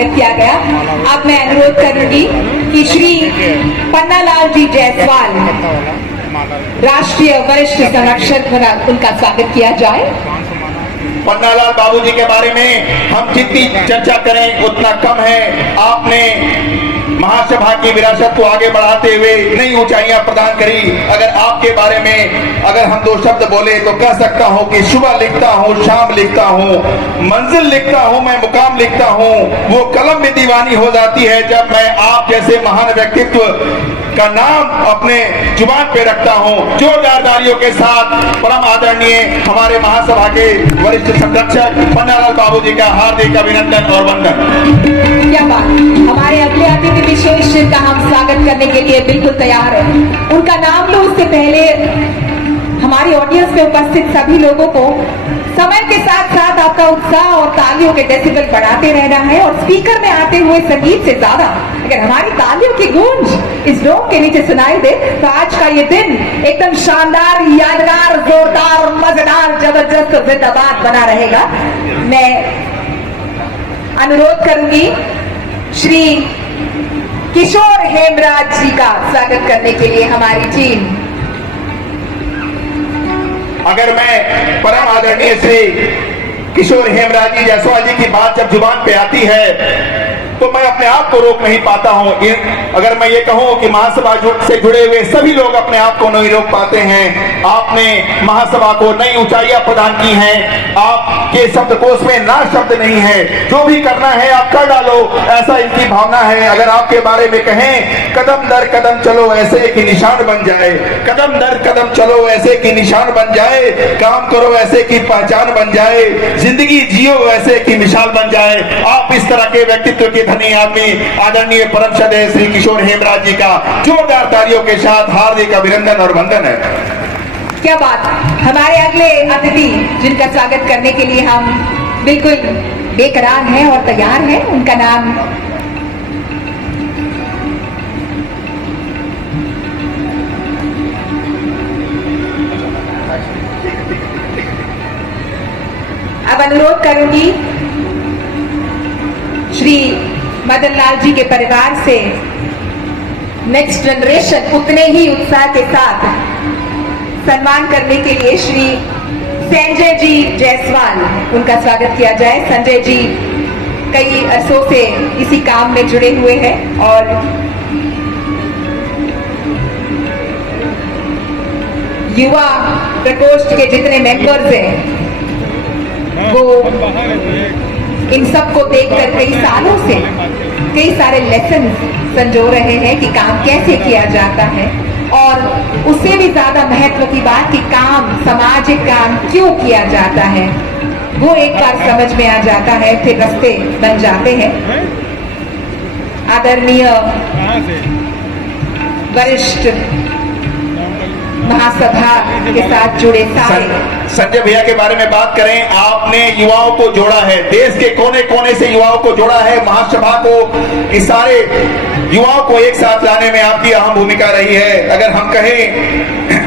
स्वागत किया गया। अब मैं अनुरोध करूंगी कि श्री पन्नालाल जी जायसवाल राष्ट्रीय वरिष्ठ संरक्षक उनका स्वागत किया जाए। पन्नालाल बाबूजी के बारे में हम जितनी चर्चा करें उतना कम है। आपने महासभा की विरासत को आगे बढ़ाते हुए नई ऊंचाइयां प्रदान करी। अगर आपके बारे में अगर हम दो शब्द बोले तो कह सकता हूं कि सुबह लिखता हूं, शाम लिखता हूं, मंजिल लिखता हूं, मैं मुकाम लिखता हूं। वो कलम में दीवानी हो जाती है जब मैं आप जैसे महान व्यक्तित्व का नाम अपने जुबान पे रखता हूं। जोरदार तालियों के साथ परम आदरणीय हमारे महासभा के वरिष्ठ संरक्षक पन्नालाल बाबूजी का हार्दिक अभिनंदन और वंदन। क्या बात। हमारे अगले अतिथि विशेष का हम स्वागत करने के लिए बिल्कुल तैयार है। उनका नाम लो उससे पहले हमारी ऑडियंस में उपस्थित सभी लोगों को समय के साथ साथ आपका उत्साह और तालियों के डेसिबल बढ़ाते रहना है और स्पीकर में आते हुए संगीत से ज्यादा अगर हमारी तालियों की गूंज इस डोम के नीचे सुनाई दे तो आज का ये दिन एकदम शानदार, यादगार, जोरदार, मजेदार, जबरदस्त, जिंदाबाद बना रहेगा। मैं अनुरोध करूंगी श्री किशोर हेमराज जी का स्वागत करने के लिए हमारी टीम। अगर मैं परम आदरणीय श्री किशोर हेमराज जी जायसवाल जी की बात जब जुबान पे आती है तो मैं अपने आप को रोक नहीं पाता हूं। अगर मैं ये कहूं कि महासभा से जुड़े हुए सभी लोग अपने आप को नहीं रोक पाते हैं। आपने महासभा को नई ऊंचाइयां प्रदान की हैं। आपके शब्दकोश में ना शब्द नहीं है। जो भी करना है आप कर डालो, ऐसा इनकी भावना है। अगर आपके बारे में कहें कदम दर कदम चलो ऐसे कि निशान बन जाए, कदम दर कदम चलो ऐसे कि निशान बन जाए, काम करो ऐसे कि पहचान बन जाए, जिंदगी जियो ऐसे कि मिसाल बन जाए। आप इस तरह के व्यक्तित्व के धनी आदमी आदरणीय परम श्रद्धेय श्री किशोर हेमराज जी का जोरदार तालियों के साथ हार्दिक अभिनंदन और वंदन है। क्या बात। हमारे अगले अतिथि जिनका स्वागत करने के लिए हम बिल्कुल बेकरार हैं और तैयार हैं, उनका नाम अब अनुरोध करूंगी श्री मदन लाल जी के परिवार से नेक्स्ट जनरेशन उतने ही उत्साह के साथ सम्मान करने के लिए श्री संजय जी जायसवाल उनका स्वागत किया जाए। संजय जी कई अरसों से इसी काम में जुड़े हुए हैं और युवा प्रकोष्ठ के जितने मेंबर्स हैं वो इन सबको देखकर कई सालों से कई सारे लेसन संजो रहे हैं कि काम कैसे किया जाता है और उससे भी ज्यादा महत्व की बात कि काम, सामाजिक काम क्यों किया जाता है, वो एक बार समझ में आ जाता है, फिर रास्ते बन जाते हैं। आदरणीय वरिष्ठ महासभा के साथ जुड़े सारे संजय भैया के बारे में बात करें, आपने युवाओं को जोड़ा है, देश के कोने कोने से युवाओं को जोड़ा है। महासभा को, इस सारे युवाओं को एक साथ लाने में आपकी अहम भूमिका रही है। अगर हम कहें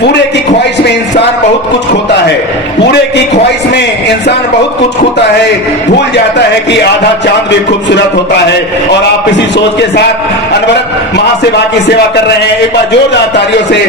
पूरे की ख्वाहिश में इंसान बहुत कुछ खोता है, पूरे की ख्वाहिश में इंसान बहुत कुछ खोता है, भूल जाता है कि आधा चांद भी खूबसूरत होता है। और आप इसी सोच के साथ अनवरत महासेवा की सेवा कर रहे हैं। एक बार जोरदार तालियों से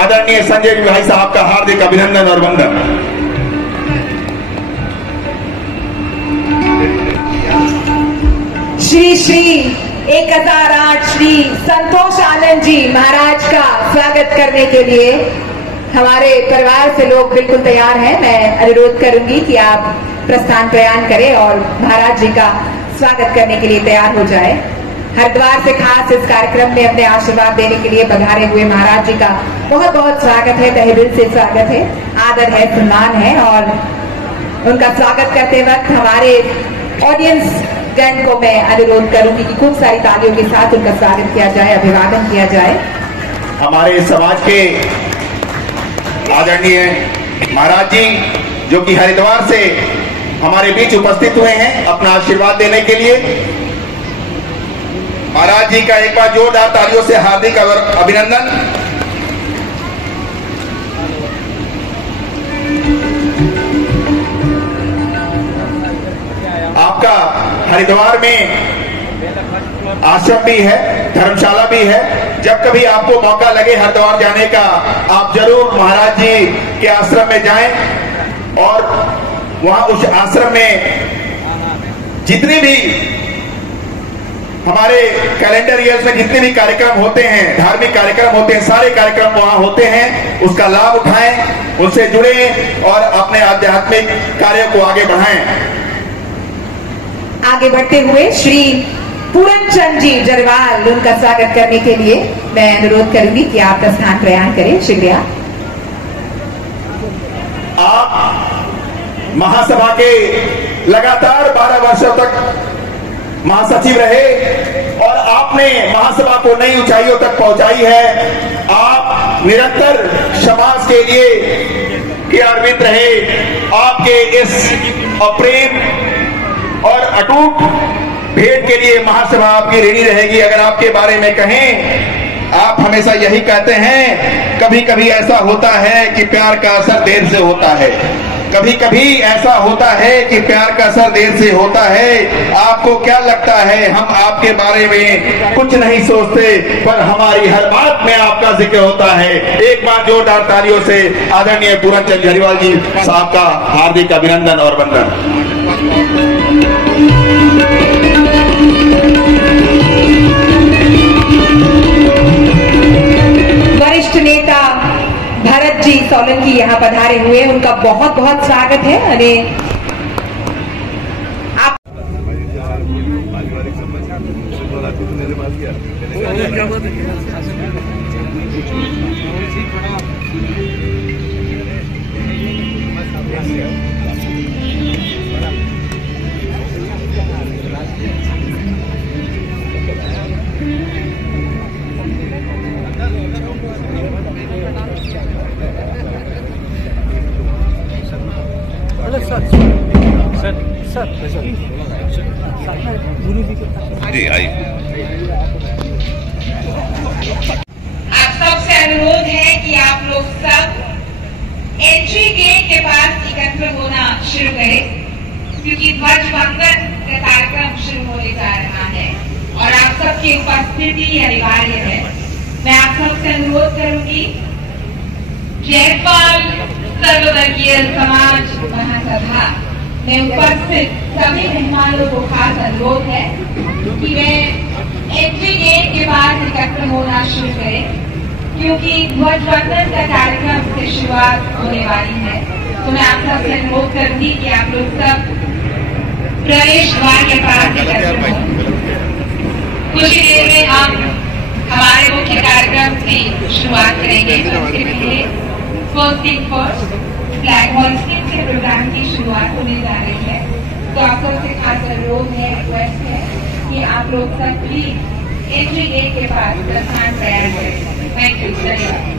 आदरणीय संजय जी भाई साहब का हार्दिक अभिनंदन और वंदन। श्री श्री 1008 श्री संतोष आनंद जी महाराज का स्वागत करने के लिए हमारे परिवार से लोग बिल्कुल तैयार हैं। मैं अनुरोध करूंगी कि आप प्रस्थान प्रयाण करें और महाराज जी का स्वागत करने के लिए तैयार हो जाए। हरिद्वार से खास इस कार्यक्रम में अपने आशीर्वाद देने के लिए पधारे हुए महाराज जी का बहुत बहुत स्वागत है, तहे दिल से स्वागत है, आदर है, सम्मान है। और उनका स्वागत करते वक्त हमारे ऑडियंस गण को मैं अनुरोध करूंगी कि खूब सारी तालियों के साथ उनका स्वागत किया जाए, अभिवादन किया जाए। हमारे समाज के आदरणीय महाराज जी जो कि हरिद्वार से हमारे बीच उपस्थित हुए हैं अपना आशीर्वाद देने के लिए, महाराज जी का एक बार जोरदार तालियों से हार्दिक अभिनंदन। हरिद्वार में आश्रम भी है, धर्मशाला भी है। जब कभी आपको मौका लगे हरिद्वार जाने का, आप जरूर महाराज जी के आश्रम में जाएं और वहां उस आश्रम में जितने भी हमारे कैलेंडर ईयर्स में जितने भी कार्यक्रम होते हैं, धार्मिक कार्यक्रम होते हैं, सारे कार्यक्रम वहां होते हैं, उसका लाभ उठाएं, उनसे जुड़े और अपने आध्यात्मिक कार्य को आगे बढ़ाएं। आगे बढ़ते हुए श्री पूरनचंद जी जरवाल, उनका स्वागत करने के लिए मैं अनुरोध करूंगी कि आप प्रस्थान प्रयाण करें। शुक्रिया। आप महासभा के लगातार 12 वर्षों तक महासचिव रहे और आपने महासभा को नई ऊंचाइयों तक पहुंचाई है। आप निरंतर समाज के लिए क्रियान्वित रहे। आपके इस अप्रेम और अटूट भेंट के लिए महासभा आपकी ऋणी रहेगी। अगर आपके बारे में कहें, आप हमेशा यही कहते हैं, कभी कभी ऐसा होता है कि प्यार का असर देर से होता है, कभी कभी ऐसा होता है कि प्यार का असर देर से होता है। आपको क्या लगता है, हम आपके बारे में कुछ नहीं सोचते, पर हमारी हर बात में आपका जिक्र होता है। एक बार जोरदार तालियों से आदरणीय पूरनचंद जरीवाल जी साहब का हार्दिक अभिनंदन और वंदन। वरिष्ठ नेता भरत जी सोलंकी यहाँ पधारे हुए, उनका बहुत बहुत स्वागत है। जी आइए। आप सबसे अनुरोध है कि आप लोग सब एंट्री गेट के पास एकत्र होना शुरू करें, क्योंकि ध्वजवंदन का कार्यक्रम शुरू होने जा रहा है और आप सबकी उपस्थिति अनिवार्य है। मैं आप सबसे अनुरोध करूंगी, जयपाल सर्ववर्गीय समाज महासभा में उपस्थित सभी मेहमानों को खास अनुरोध है कि वे एंट्री गेट के बाद एकत्र होना शुरू करें, क्योंकि ध्वजवंदन का कार्यक्रम से शुरुआत होने वाली है। तो मैं आप सबसे अनुरोध करूंगी कि आप लोग सब प्रवेश द्वार के पास एकत्र हों। कुछ ही देर में हम हमारे मुख्य कार्यक्रम की शुरुआत करेंगे। सबसे पहले first thing first, flag hoisting से प्रोग्राम की शुरुआत होने जा रही है। तो आप सबसे खास अनुरोध है, रिक्वेस्ट है कि आप लोग सब प्लीज एंट्री गेट के पास प्रस्थान प्रयाण करें। Thank you. धन्यवाद।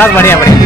बस बढ़िया बढ़िया।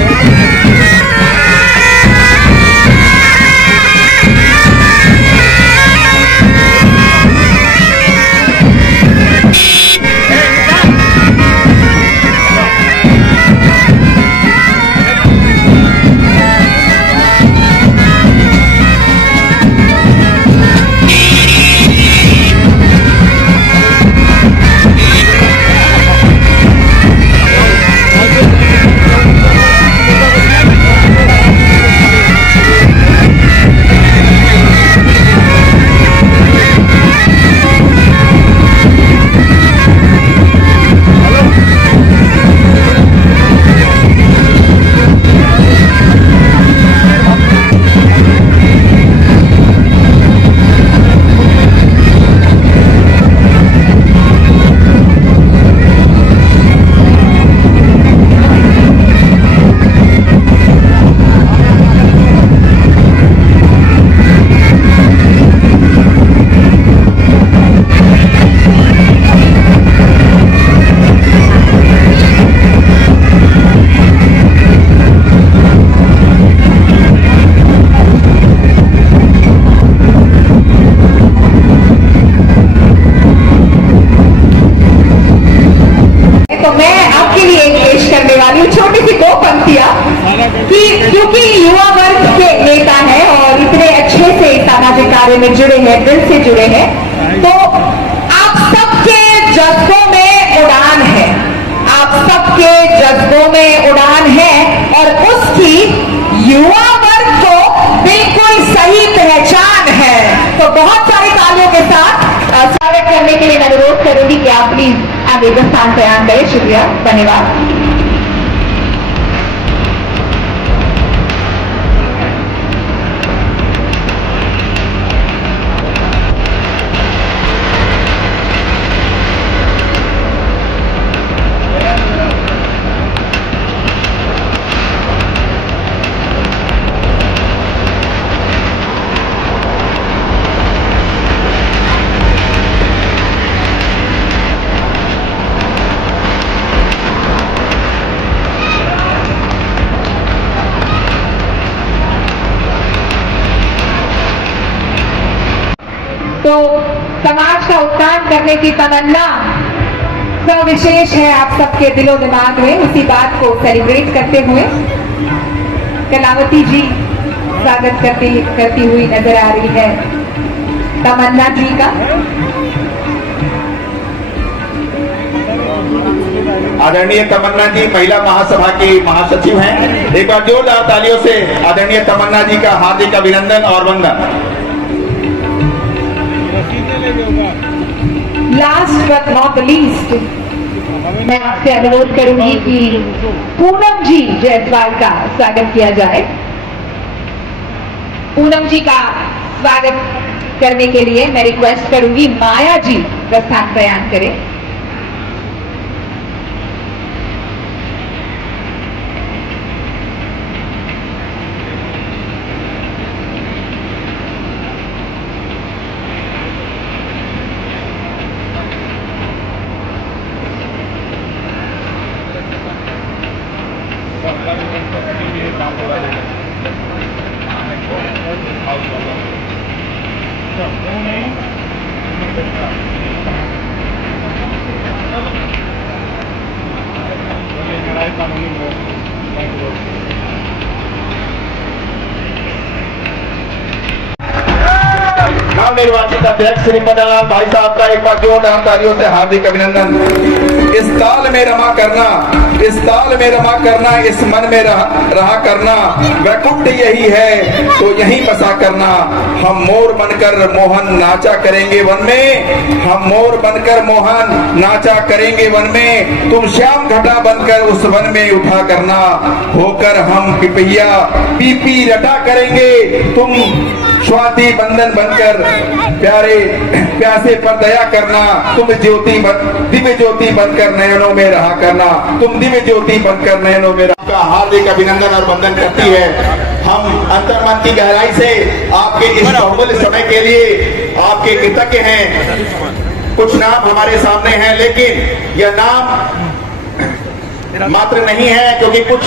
क्योंकि युवा वर्ग के नेता हैं और इतने अच्छे से सामाजिक कार्य में जुड़े हैं, दिल से जुड़े हैं, तो आप सबके जज्बों में उड़ान है, आप सबके जज्बों में उड़ान है और उसकी युवा वर्ग को बिल्कुल सही पहचान है। तो बहुत सारी तालियों के साथ स्वागत करने के लिए मैं अनुरोध करूंगी कि आप प्लीज आगे का स्थान प्रयाण करें। शुक्रिया, धन्यवाद। तो समाज का उत्थान करने की तमन्ना विशेष है आप सबके दिलो दिमाग में। उसी बात को सेलिब्रेट करते हुए कलावती जी स्वागत करती हुई नजर आ रही है तमन्ना जी का। आदरणीय तमन्ना जी महिला महासभा की महासचिव हैं। एक बार जोरदार तालियों से आदरणीय तमन्ना जी का हार्दिक अभिनंदन और वंदन। लास्ट बट नॉट लीस्ट, मैं आपसे अनुरोध करूंगी कि पूनम जी जायसवाल का स्वागत किया जाए। पूनम जी का स्वागत करने के लिए मैं रिक्वेस्ट करूंगी माया जी प्रस्थान प्रयाण करें। नवनिर्वाचित अध्यक्ष श्री मदनलाल भाई साहब का एक बार जोरदार तालियों से हार्दिक अभिनंदन। इस ताल में रमा करना, इस ताल में रमा करना, इस मन में रहा करना, वैकुंठ यही है तो यहीं बसा करना। हम मोर बनकर मोहन नाचा करेंगे वन में, हम मोर बनकर मोहन नाचा करेंगे वन में। तुम श्याम घटा बनकर उस वन में उठा करना, होकर हम पिपैया पीपी रटा करेंगे। तुम स्वाति बंधन बनकर प्यारे प्यासे पर दया करना, तुम ज्योति दिव्य ज्योति बनकर नयनों में रहा करना, तुम दिव्य ज्योति बनकर नयनों में रहा। हार्दिक अभिनंदन और वंदन करती है। हम अंतर्मन की गहराई से आपके इस बहुमूल्य समय के लिए आपके कृतज्ञ हैं। कुछ नाम हमारे सामने हैं, लेकिन यह नाम मात्र नहीं है, क्योंकि कुछ